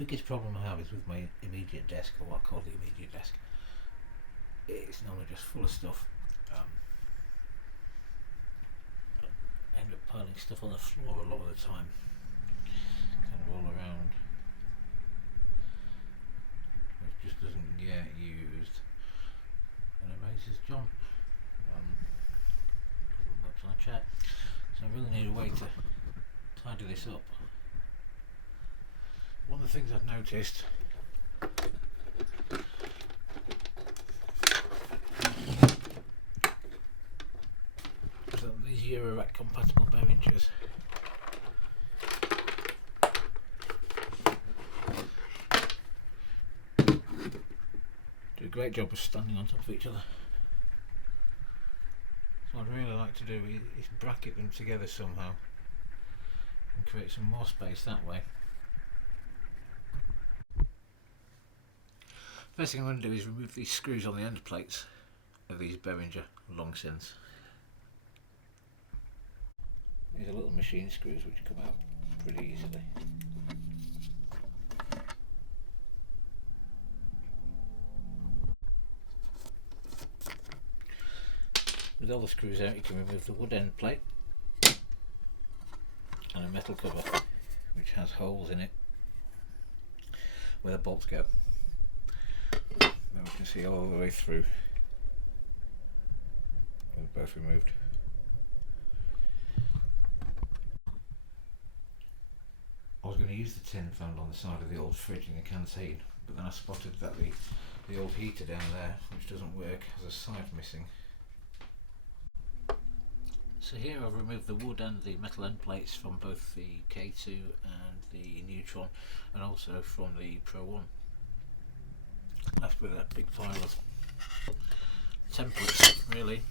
biggest problem I have is with my immediate desk, or what I call the immediate desk. It's normally just full of stuff. I end up piling stuff on the floor a lot of the time, kind of all around, which just doesn't get used, and it amazes John. Couple of bugs on a chair, so I really need a way to tidy this up. One of the things I've noticed is that these Eurorack compatible Behringers do a great job of standing on top of each other. So what I'd really like to do is bracket them together somehow and create some more space that way. First thing I'm going to do is remove these screws on the end plates of these Behringer long synths. These are little machine screws which come out pretty easily. With all the screws out, you can remove the wood end plate and a metal cover which has holes in it where the bolts go. Now we can see all the way through. They're both removed. I was going to use the tin found on the side of the old fridge in the canteen, but then I spotted that the old heater down there, which doesn't work, has a side missing. So here I've removed the wood and the metal end plates from both the K2 and the Neutron, and also from the Pro 1. Left with that big pile of templates, really,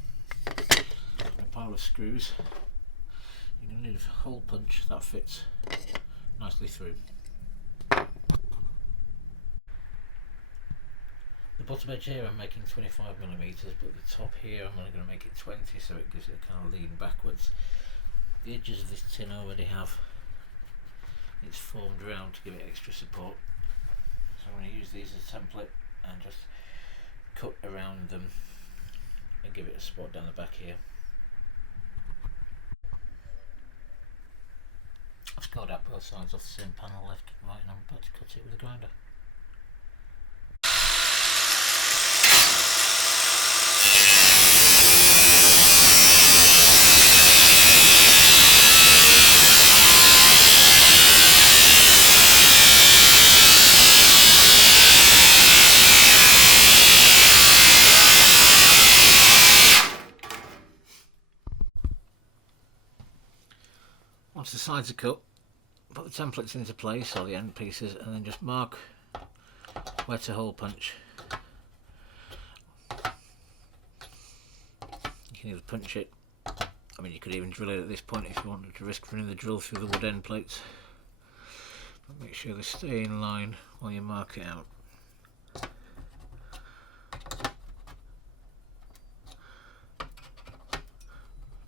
a pile of screws. You're going to need a hole punch that fits nicely through. The bottom edge here I'm making 25mm, but the top here I'm only going to make it 20, so it gives it a kind of lean backwards. The edges of this tin already have it's formed round to give it extra support, so I'm going to use these as a template and just cut around them and give it a spot down the back here. I've scored out both sides off the same panel, left and right, and I'm about to cut it with a grinder. Once the sides are cut, put the templates into place, or the end pieces, and then just mark where to hole punch. You can either punch it, I mean you could even drill it at this point if you wanted to risk running the drill through the wood end plates, but make sure they stay in line while you mark it out.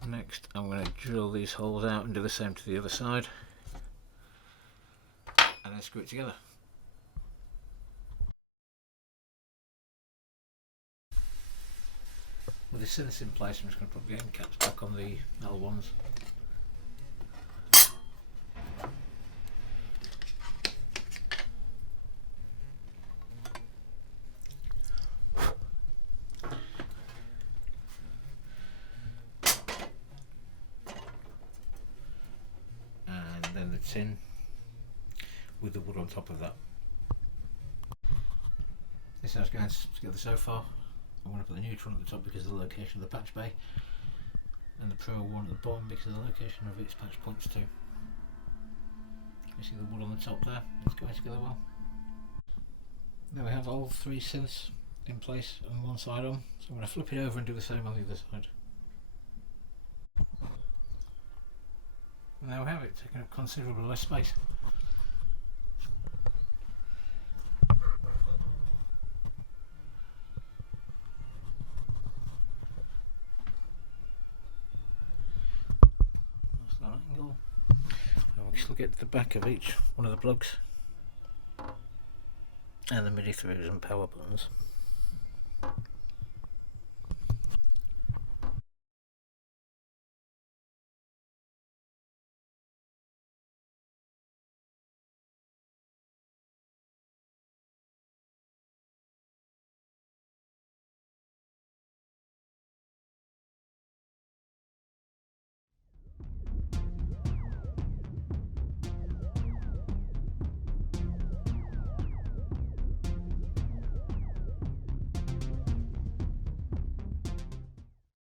Next I'm going to drill these holes out and do the same to the other side, and then screw it together. With the synths in place, I'm just going to put the end caps back on the L1s. Tin with the wood on top of that. This is how it's going together so far. I want to put the Neutron at the top because of the location of the patch bay, and the Pro 1 at the bottom because of the location of its patch points too. You see the wood on the top there? It's going together well. Now we have all three synths in place and one side on, so I'm going to flip it over and do the same on the other side. And there we have it, taking up considerably less space. That's that angle. And we'll still get to the back of each one of the plugs. and the MIDI throughs and power buttons.